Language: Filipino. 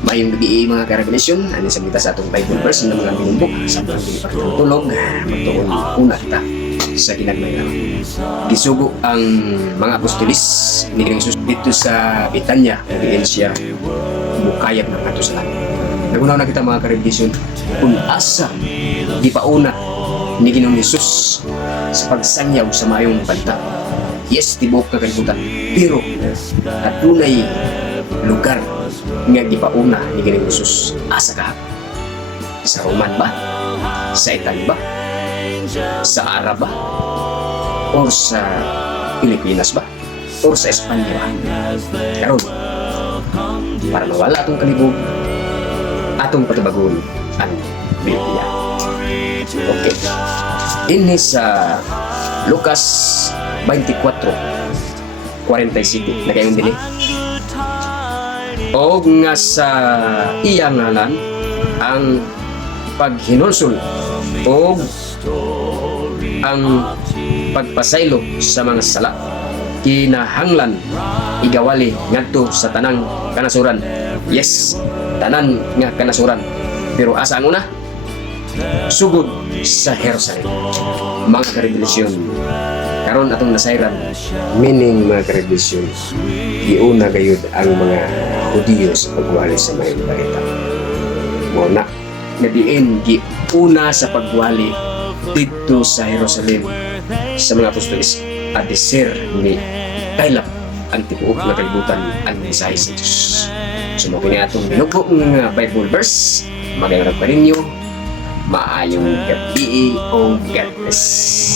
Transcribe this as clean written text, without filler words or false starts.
Mayong gabi mga karagalisyon, ano sa kita sa atong Bible verse na mga binumbok sa mga tulog magtuon una kita sa kinagmayang. Gisugo ang mga apostolis ni Jesus dito sa Betanya, kung siya bukayag ng ato sa langit. Nagunaw na kita mga karagalisyon, kung asa di pauna ni Ginoong Jesus sa pagsangyaw sa mayong balita. Yes, tibok na kalibutan, pero katunay lugar nga gipauna ni Ginoong Jesus. Asa ka? Sa Roman ba? Sa Italy ba? Sa Arab ba? O sa Pilipinas ba? O sa Espanya ba? Karon, para mawala atong kalibog, atong patubagon ang Biblia. Okay. Ini sa Lucas 24:47 na kayong dili. O nga sa iyang ngalan ang paghinulsol o ang pagpasaylo sa mga sala kinahanglan igawali ngadto sa tanang kanasuran. Yes, tanan nga kanasuran. Pero asa ang una? Sugod sa Jerusalem. Mga karevelasyon, karon atong nasayran, meaning mga karevelasyon, iuna gayud ang mga Hudiyo sa pagwali sa mayong balita. Muna, nadiin giuna sa pagwali dito sa Jerusalem sa mga apostolis at desir ni kailap ang tibuok na kalibutan ang mensahe sa Diyos. So mo kini atong binugo nga Bible verse, magayong pa ninyo, maayong gabi o God bless.